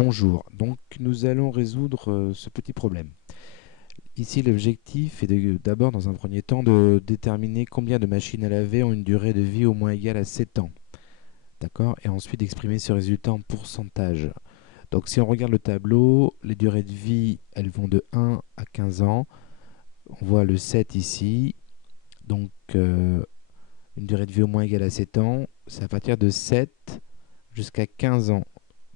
Bonjour, donc nous allons résoudre ce petit problème. Ici l'objectif est d'abord dans un premier temps de déterminer combien de machines à laver ont une durée de vie au moins égale à 7 ans. D'accord. Et ensuite d'exprimer ce résultat en pourcentage. Donc si on regarde le tableau, les durées de vie elles vont de 1 à 15 ans. On voit le 7 ici. Donc une durée de vie au moins égale à 7 ans, c'est à partir de 7 jusqu'à 15 ans.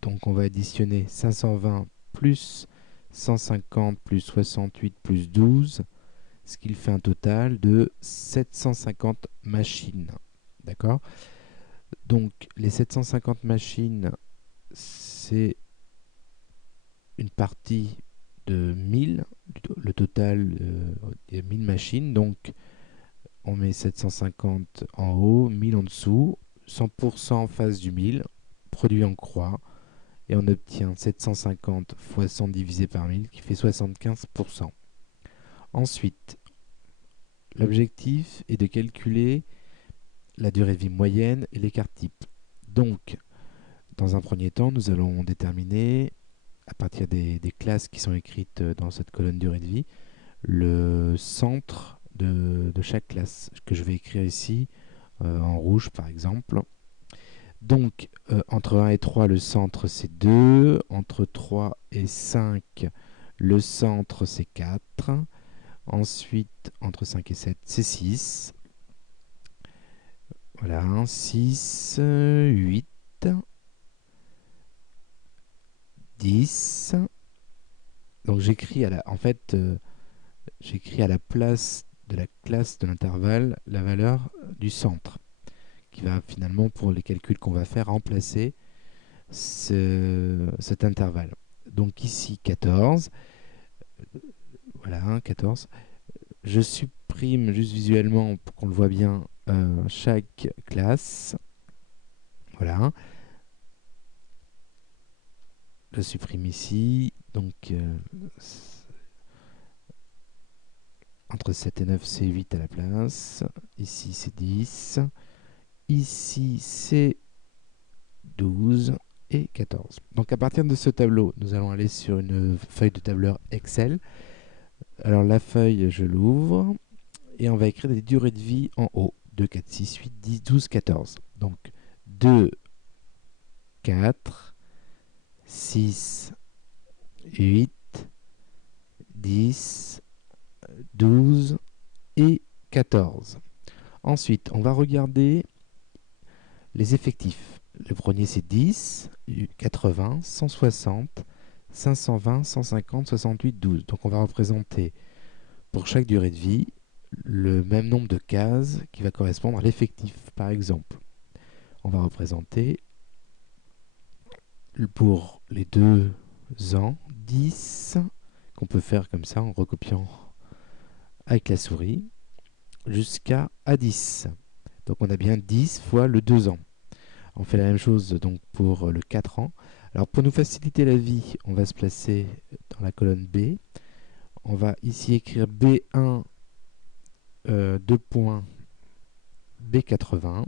Donc on va additionner 520 plus 150 plus 68 plus 12, ce qui fait un total de 750 machines. D'accord. Donc les 750 machines, c'est une partie de 1000, le total est 1000 machines. Donc on met 750 en haut, 1000 en dessous, 100% en face du 1000, produit en croix. Et on obtient 750 fois 100 divisé par 1000 qui fait 75%. Ensuite, l'objectif est de calculer la durée de vie moyenne et l'écart type. Donc, dans un premier temps, nous allons déterminer, à partir des classes qui sont écrites dans cette colonne durée de vie, le centre de chaque classe, que je vais écrire ici en rouge par exemple. Donc, entre 1 et 3, le centre, c'est 2. Entre 3 et 5, le centre, c'est 4. Ensuite, entre 5 et 7, c'est 6. Voilà, 6, 8, 10. Donc, j'écris j'écris à la place de la classe de l'intervalle la valeur du centre, qui va finalement, pour les calculs qu'on va faire, remplacer cet intervalle. Donc ici 14, voilà 14. Je supprime juste visuellement pour qu'on le voit bien chaque classe. Voilà. Je supprime ici. Donc entre 7 et 9 c'est 8 à la place. Ici c'est 10. Ici c'est 12 et 14. Donc à partir de ce tableau, nous allons aller sur une feuille de tableur Excel. Alors la feuille, je l'ouvre et on va écrire des durées de vie en haut. 2, 4, 6, 8, 10, 12, 14. Donc 2, 4, 6, 8, 10, 12 et 14. Ensuite, on va regarder les effectifs. Le premier, c'est 10, 80, 160, 520, 150, 68, 12. Donc on va représenter pour chaque durée de vie le même nombre de cases qui va correspondre à l'effectif. Par exemple, on va représenter pour les 2 ans 10, qu'on peut faire comme ça en recopiant avec la souris, jusqu'à A10. Donc on a bien 10 fois le 2 ans. On fait la même chose donc pour le 4 ans. Alors pour nous faciliter la vie, on va se placer dans la colonne B. On va ici écrire B1 2 points B80.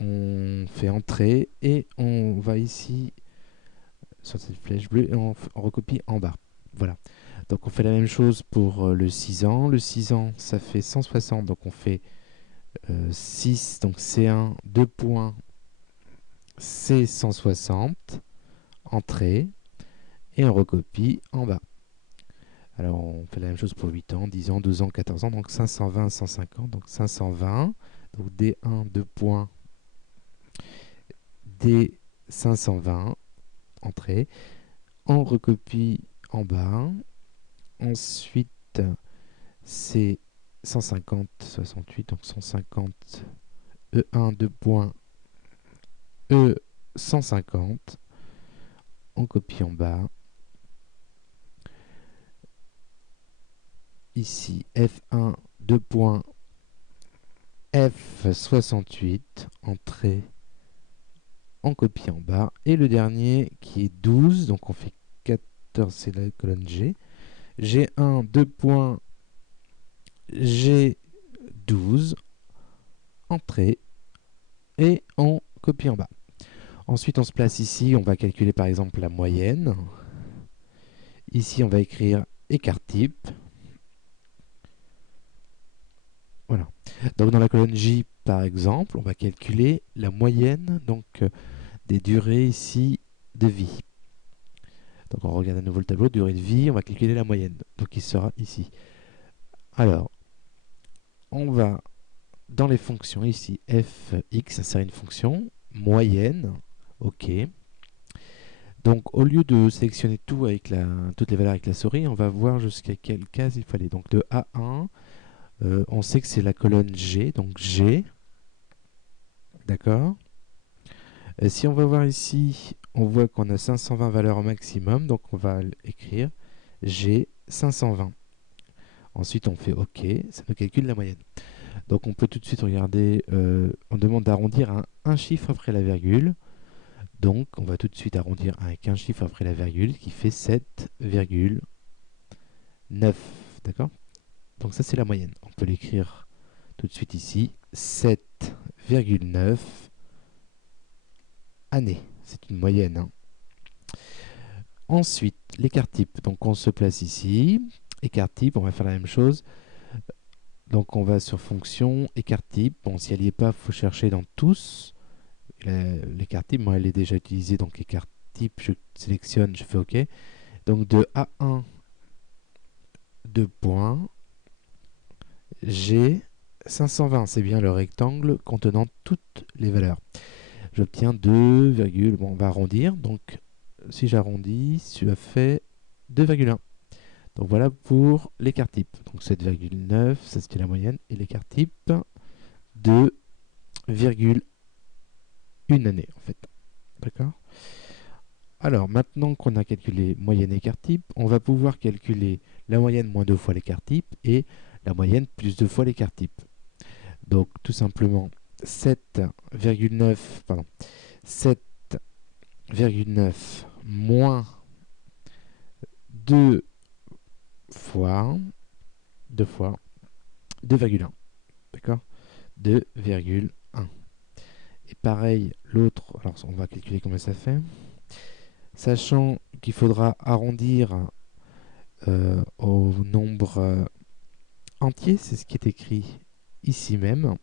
On fait entrée et on va ici sur cette flèche bleue et on recopie en bas. Voilà. Donc on fait la même chose pour le 6 ans. Le 6 ans, ça fait 160, donc on fait 6, donc C1, 2 points, C160, entrée, et on recopie en bas. Alors on fait la même chose pour 8 ans, 10 ans, 12 ans, 14 ans, donc 520, 150, donc 520, donc D1, 2 points, D520, entrée, on recopie en bas. Ensuite, c'est 150, 68, donc 150, E1, 2 points, E150, on copie en bas. Ici, F1, 2 points, F68, entrée, on copie en bas. Et le dernier qui est 12, donc on fait 14, c'est la colonne G. G1, 2 points, G12, entrée, et on copie en bas. Ensuite, on se place ici, on va calculer par exemple la moyenne. Ici, on va écrire écart type. Voilà. Donc dans la colonne J, par exemple, on va calculer la moyenne des durées ici de vie. Donc on regarde à nouveau le tableau, durée de vie, on va calculer la moyenne. Donc il sera ici. Alors, on va dans les fonctions ici, fx, insérer une fonction, moyenne, ok. Donc au lieu de sélectionner tout avec toutes les valeurs avec la souris, on va voir jusqu'à quelle case il fallait. Donc de A1, on sait que c'est la colonne G, donc G, d'accord. Si on va voir ici, on voit qu'on a 520 valeurs au maximum, donc on va écrire G 520. Ensuite, on fait OK, ça nous calcule la moyenne. Donc on peut tout de suite regarder, on demande d'arrondir à un chiffre après la virgule. Donc on va tout de suite arrondir avec un chiffre après la virgule qui fait 7,9. D'accord? Donc ça c'est la moyenne. On peut l'écrire tout de suite ici, 7,9 années. C'est une moyenne. Hein. Ensuite, l'écart type. Donc on se place ici. Écart type, on va faire la même chose. Donc on va sur fonction, écart type. Bon, si elle n'y est pas, il faut chercher dans tous. L'écart type, moi, elle est déjà utilisée. Donc écart type, je sélectionne, je fais OK. Donc de A1, 2 points. G 520, c'est bien le rectangle contenant toutes les valeurs. J'obtiens 2, bon, on va arrondir. Donc si j'arrondis, ça fait 2,1. Donc voilà pour l'écart type. Donc 7,9, ça c'était la moyenne. Et l'écart type, 2,1 année en fait. D'accord? Alors maintenant qu'on a calculé moyenne et écart type, on va pouvoir calculer la moyenne moins 2 fois l'écart type et la moyenne plus 2 fois l'écart type. Donc tout simplement 7,9 moins 2 fois 2,1. D'accord? 2,1. Et pareil, l'autre, alors on va calculer combien ça fait. Sachant qu'il faudra arrondir au nombre entier, c'est ce qui est écrit ici même,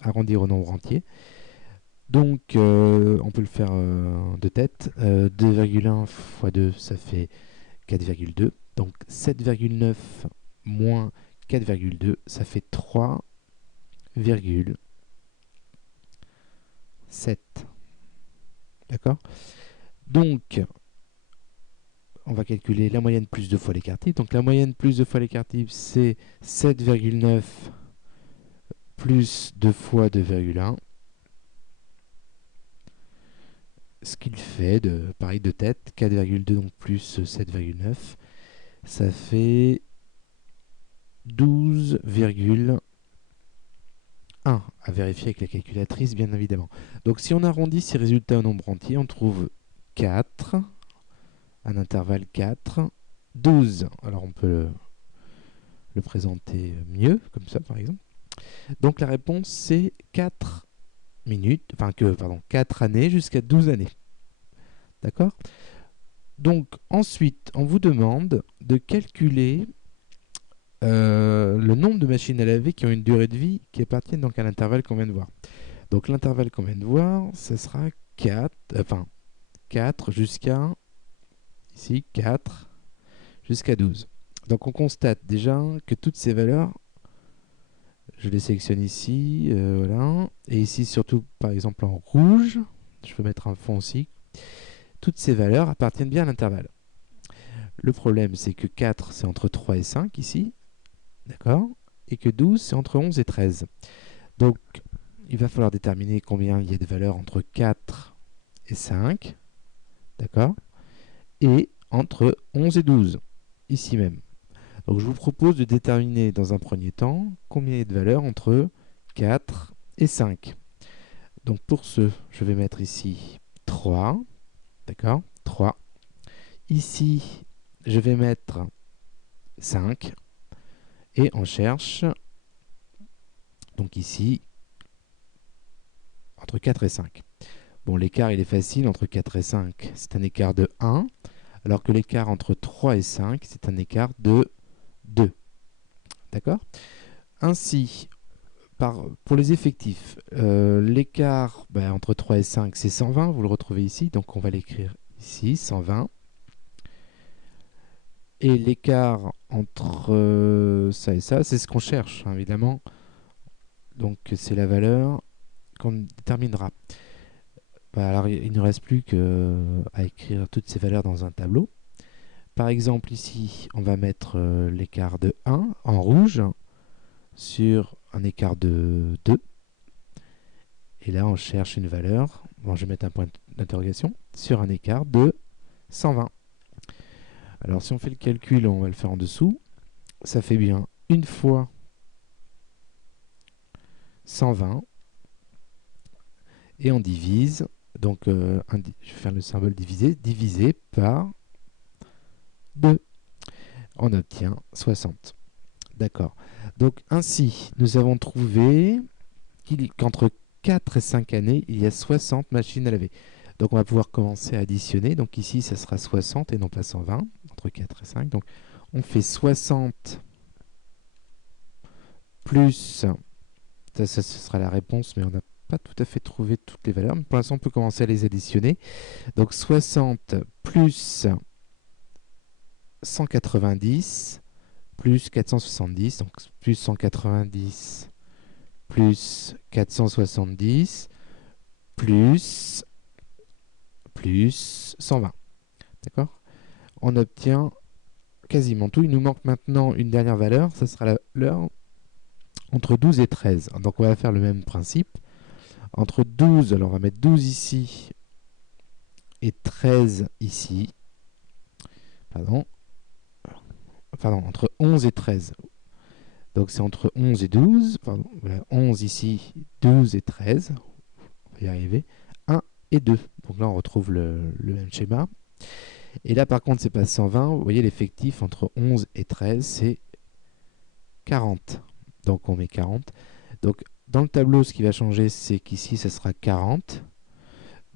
arrondir au nombre entier. Donc on peut le faire de tête. 2,1 fois 2, ça fait 4,2. Donc 7,9 moins 4,2, ça fait 3,7. D'accord? Donc, on va calculer la moyenne plus 2 fois l'écart type. Donc la moyenne plus 2 fois l'écart type, c'est 7,9 plus 2 fois 2,1. Ce qu'il fait, pareil de tête, 4,2 donc plus 7,9, ça fait 12,1 à vérifier avec la calculatrice, bien évidemment. Donc si on arrondit ces résultats au nombre entier, on trouve 4, un intervalle 4, 12. Alors on peut le présenter mieux, comme ça par exemple. Donc la réponse c'est 4 minutes, enfin 4 années jusqu'à 12 années. D'accord? Donc ensuite, on vous demande de calculer le nombre de machines à laver qui ont une durée de vie qui appartiennent donc à l'intervalle qu'on vient de voir. Donc l'intervalle qu'on vient de voir, ce sera 4 jusqu'à ici 4 jusqu'à 12. Donc on constate déjà que toutes ces valeurs, je les sélectionne ici, voilà, et ici surtout par exemple en rouge, je peux mettre un fond aussi, toutes ces valeurs appartiennent bien à l'intervalle. Le problème c'est que 4 c'est entre 3 et 5 ici, d'accord, et que 12 c'est entre 11 et 13. Donc il va falloir déterminer combien il y a de valeurs entre 4 et 5, d'accord, et entre 11 et 12, ici même. Donc je vous propose de déterminer dans un premier temps combien il y a de valeurs entre 4 et 5. Donc pour ce, je vais mettre ici 3, d'accord, 3. Ici, je vais mettre 5 et on cherche, donc ici, entre 4 et 5. Bon, l'écart, il est facile entre 4 et 5. C'est un écart de 1, alors que l'écart entre 3 et 5, c'est un écart de 2. D'accord? Ainsi, pour les effectifs, l'écart entre 3 et 5, c'est 120. Vous le retrouvez ici, donc on va l'écrire ici, 120. Et l'écart entre ça et ça, c'est ce qu'on cherche, hein, évidemment. Donc c'est la valeur qu'on déterminera. Alors il ne reste plus qu'à écrire toutes ces valeurs dans un tableau. Par exemple, ici, on va mettre l'écart de 1 en rouge sur un écart de 2. Et là, on cherche une valeur. Bon, je vais mettre un point d'interrogation sur un écart de 120. Alors, si on fait le calcul, on va le faire en dessous. Ça fait bien 1 fois 120. Et on divise. Donc, je vais faire le symbole divisé. Divisé par 2. On obtient 60. D'accord. Donc, ainsi, nous avons trouvé qu'entre 4 et 5 années, il y a 60 machines à laver. Donc, on va pouvoir commencer à additionner. Donc, ici, ça sera 60 et non pas 120, entre 4 et 5. Donc, on fait 60 plus... Ça, ce sera la réponse, mais on n'a pas tout à fait trouvé toutes les valeurs. Mais pour l'instant, on peut commencer à les additionner. Donc, 60 plus 190 plus 470. Donc, plus 190 plus 470 plus 120. D'accord? On obtient quasiment tout. Il nous manque maintenant une dernière valeur. Ça sera la valeur entre 12 et 13. Donc on va faire le même principe. Entre 12, alors on va mettre 12 ici et 13 ici. Pardon, entre 11 et 13. Donc c'est entre 11 et 12. Pardon, voilà, 11 ici, 12 et 13. On va y arriver. 1 et 2. Donc là on retrouve le même schéma. Et là par contre c'est pas 120. Vous voyez l'effectif entre 11 et 13 c'est 40. Donc on met 40. Donc dans le tableau ce qui va changer c'est qu'ici ça sera 40.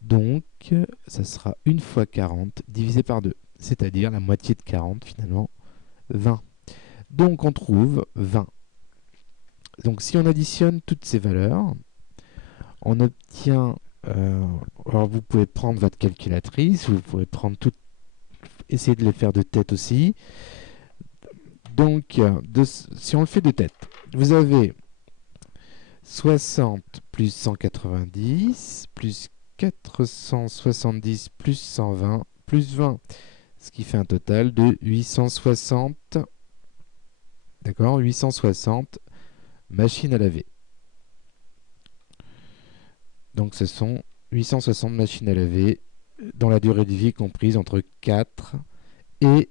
Donc ça sera 1 fois 40 divisé par 2. C'est-à-dire la moitié de 40 finalement, 20. Donc on trouve 20. Donc si on additionne toutes ces valeurs, on obtient... alors vous pouvez prendre votre calculatrice, vous pouvez prendre tout, essayer de les faire de tête aussi. Donc si on le fait de tête, vous avez 60 plus 190 plus 470 plus 120 plus 20, ce qui fait un total de 860. D'accord, 860 machines à laver. Donc ce sont 860 machines à laver dont la durée de vie est comprise entre 4 et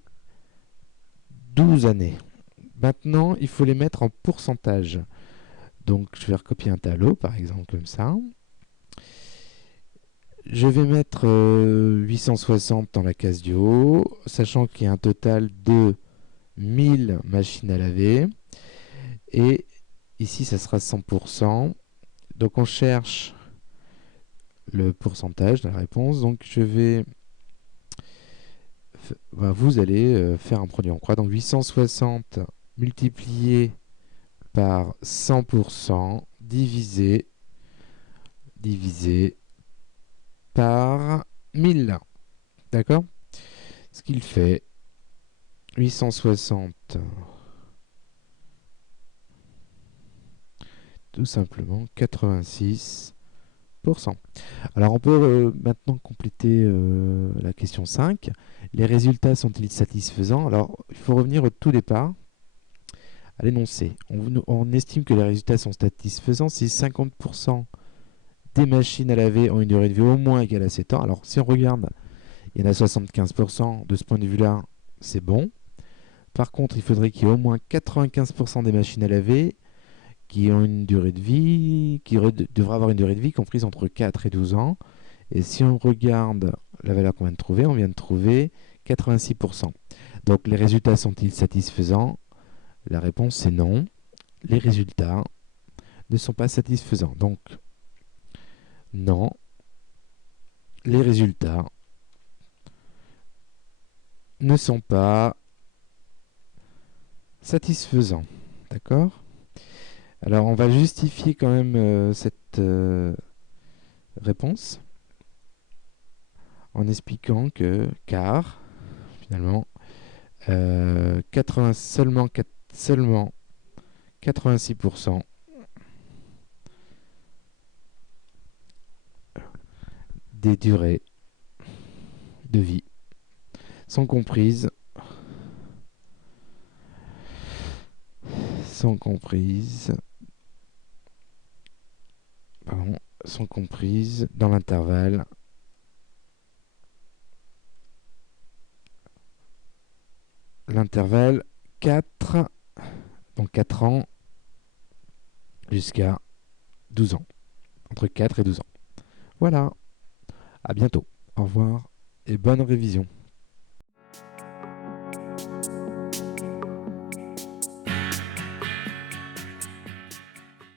12 années. Maintenant, il faut les mettre en pourcentage. Donc je vais recopier un tableau, par exemple comme ça. Je vais mettre 860 dans la case du haut, sachant qu'il y a un total de 1000 machines à laver. Et ici, ça sera 100%. Donc on cherche le pourcentage de la réponse. Donc je vais... vous allez faire un produit en croix. Donc 860 multiplié par 100% divisé par 1000. D'accord? Ce qu'il fait 860, tout simplement 86%. Alors on peut maintenant compléter la question 5. Les résultats sont-ils satisfaisants? Alors il faut revenir au tout départ à l'énoncé. On estime que les résultats sont satisfaisants si 50% des machines à laver ont une durée de vie au moins égale à 7 ans. Alors si on regarde, il y en a 75%. De ce point de vue-là, c'est bon. Par contre, il faudrait qu'il y ait au moins 95% des machines à laver qui ont une durée de vie, qui devraient avoir une durée de vie comprise entre 4 et 12 ans. Et si on regarde la valeur qu'on vient de trouver, on vient de trouver 86%. Donc les résultats sont-ils satisfaisants? La réponse c'est non. Les résultats ne sont pas satisfaisants. Donc non, les résultats ne sont pas satisfaisants. D'accord? Alors, on va justifier quand même cette réponse en expliquant que, car, finalement, seulement 86% des durées de vie sont comprises, sont comprises, pardon, sont comprises dans l'intervalle l'intervalle 4, donc 4 ans jusqu'à 12 ans. Entre 4 et 12 ans. Voilà, à bientôt. Au revoir et bonne révision.